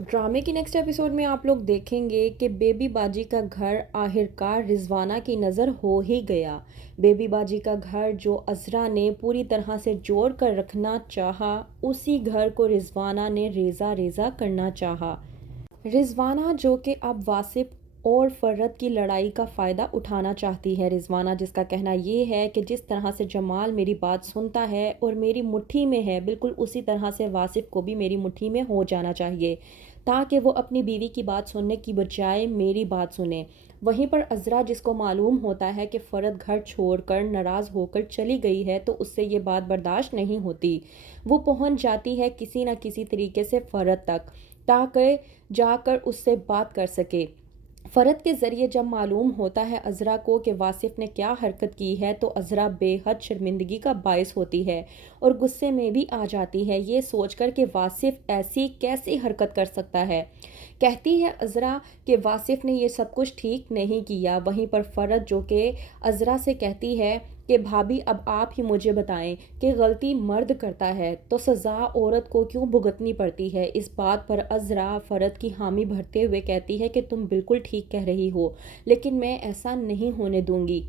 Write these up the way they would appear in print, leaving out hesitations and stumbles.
ड्रामे की next episode में आप लोग देखेंगे कि बेबी बाजी का घर आखिरकार रिजवाना की नज़र हो ही गया। बेबी बाजी का घर जो अज़रा ने पूरी तरह से जोड़ कर रखना चाहा, उसी घर को रिजवाना ने रेज़ा रेज़ा करना चाहा। रिजवाना जो कि अब वासिफ और फ़रत की लड़ाई का फ़ायदा उठाना चाहती है। रिजवाना जिसका कहना ये है कि जिस तरह से जमाल मेरी बात सुनता है और मेरी मुट्ठी में है, बिल्कुल उसी तरह से वासिफ को भी मेरी मुट्ठी में हो जाना चाहिए, ताकि वो अपनी बीवी की बात सुनने की बजाय मेरी बात सुने। वहीं पर अज़रा जिसको मालूम होता है कि फ़रत घर छोड़कर नाराज़ होकर चली गई है, तो उससे ये बात बर्दाश्त नहीं होती। वो पहुंच जाती है किसी न किसी तरीके से फ़रत तक, ताकि जाकर उससे बात कर सके। फ़रत के ज़रिए जब मालूम होता है अज़रा को कि वासिफ ने क्या हरकत की है, तो अज़रा बेहद शर्मिंदगी का बायस होती है और गुस्से में भी आ जाती है, ये सोचकर कि वासिफ ऐसी कैसी हरकत कर सकता है। कहती है अज़रा कि वासिफ ने ये सब कुछ ठीक नहीं किया। वहीं पर फ़रत जो कि अज़रा से कहती है कि भाभी अब आप ही मुझे बताएं कि गलती मर्द करता है तो सज़ा औरत को क्यों भुगतनी पड़ती है। इस बात पर अज़रा फ़रत की हामी भरते हुए कहती है कि तुम बिल्कुल ठीक कह रही हो, लेकिन मैं ऐसा नहीं होने दूंगी।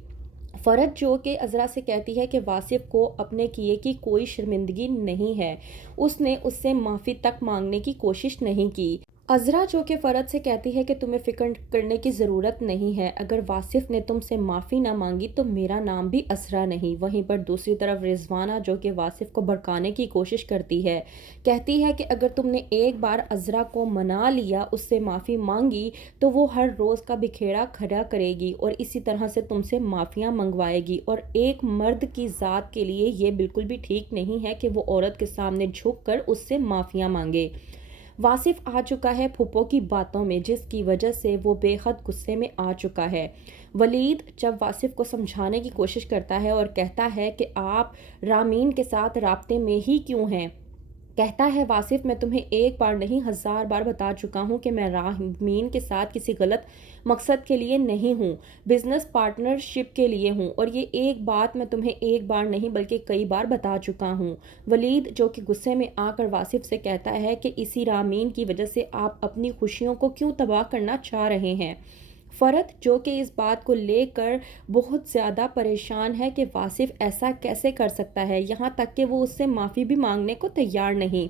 फ़रत जो कि अज़रा से कहती है कि वासिफ को अपने किए की कोई शर्मिंदगी नहीं है, उसने उससे माफ़ी तक मांगने की कोशिश नहीं की। अज़रा जो कि फ़रत से कहती है कि तुम्हें फ़िक्र करने की ज़रूरत नहीं है, अगर वासिफ ने तुमसे माफ़ी ना मांगी तो मेरा नाम भी असरा नहीं। वहीं पर दूसरी तरफ रिजवाना जो कि वासिफ को भड़काने की कोशिश करती है, कहती है कि अगर तुमने एक बार अज़रा को मना लिया, उससे माफ़ी मांगी, तो वो हर रोज़ का बिखेड़ा खड़ा करेगी और इसी तरह से तुमसे माफ़ियाँ मंगवाएगी। और एक मर्द की ज़ात के लिए ये बिल्कुल भी ठीक नहीं है कि वो औरत के सामने झुक कर उससे माफ़ियाँ मांगे। वासिफ आ चुका है फूफो की बातों में, जिसकी वजह से वो बेहद गुस्से में आ चुका है। वलीद जब वासिफ को समझाने की कोशिश करता है और कहता है कि आप रामीन के साथ राब्ते में ही क्यों हैं, कहता है वासिफ मैं तुम्हें एक बार नहीं 1000 बार बता चुका हूँ कि मैं रामीन के साथ किसी गलत मकसद के लिए नहीं हूँ, बिजनेस पार्टनरशिप के लिए हूँ, और ये एक बात मैं तुम्हें एक बार नहीं बल्कि कई बार बता चुका हूँ। वलीद जो कि गुस्से में आकर वासिफ से कहता है कि इसी रामीन की वजह से आप अपनी खुशियों को क्यों तबाह करना चाह रहे हैं। फ़रत जो कि इस बात को लेकर बहुत ज़्यादा परेशान है कि वासिफ ऐसा कैसे कर सकता है, यहाँ तक कि वो उससे माफ़ी भी मांगने को तैयार नहीं।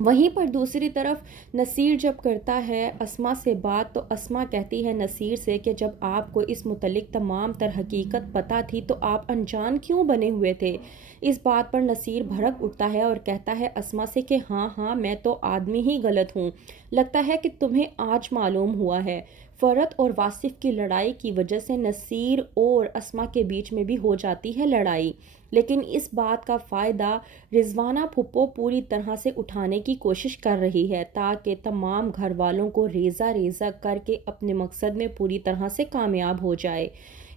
वहीं पर दूसरी तरफ नसीर जब करता है अस्मा से बात, तो अस्मा कहती है नसीर से कि जब आपको इस मुतल्लिक तमाम तर हकीकत पता थी तो आप अनजान क्यों बने हुए थे। इस बात पर नसीर भड़क उठता है और कहता है अस्मा से कि हाँ हाँ, मैं तो आदमी ही गलत हूँ, लगता है कि तुम्हें आज मालूम हुआ है। फ़रत और वासिफ की लड़ाई की वजह से नसीर और अस्मा के बीच में भी हो जाती है लड़ाई, लेकिन इस बात का फ़ायदा रिजवाना फुप्पो पूरी तरह से उठाने की कोशिश कर रही है, ताकि तमाम घर वालों को रेज़ा रेज़ा करके अपने मकसद में पूरी तरह से कामयाब हो जाए।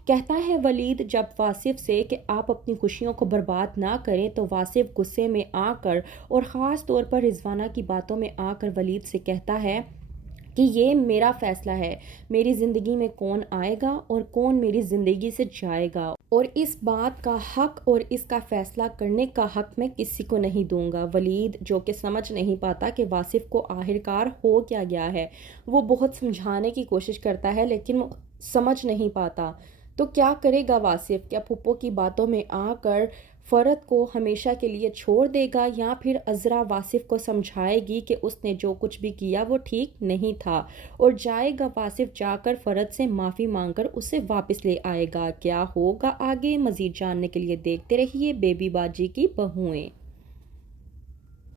कहता है वलीद जब वासिफ से कि आप अपनी खुशियों को बर्बाद ना करें, तो वासिफ गुस्से में आकर और ख़ास तौर पर रिजवाना की बातों में आकर वलीद से कहता है कि ये मेरा फ़ैसला है, मेरी ज़िंदगी में कौन आएगा और कौन मेरी ज़िंदगी से जाएगा, और इस बात का हक और इसका फ़ैसला करने का हक मैं किसी को नहीं दूंगा। वलीद जो कि समझ नहीं पाता कि वासिफ को आखिरकार हो क्या गया है, वो बहुत समझाने की कोशिश करता है लेकिन वो समझ नहीं पाता। तो क्या करेगा वासिफ, क्या फूफो की बातों में आकर फ़रत को हमेशा के लिए छोड़ देगा, या फिर अज़रा वासिफ को समझाएगी कि उसने जो कुछ भी किया वो ठीक नहीं था, और जाएगा वासिफ जाकर फ़रत से माफ़ी मांगकर उसे वापस ले आएगा। क्या होगा आगे, मज़ीद जानने के लिए देखते रहिए बेबी बाजी की बहुएं।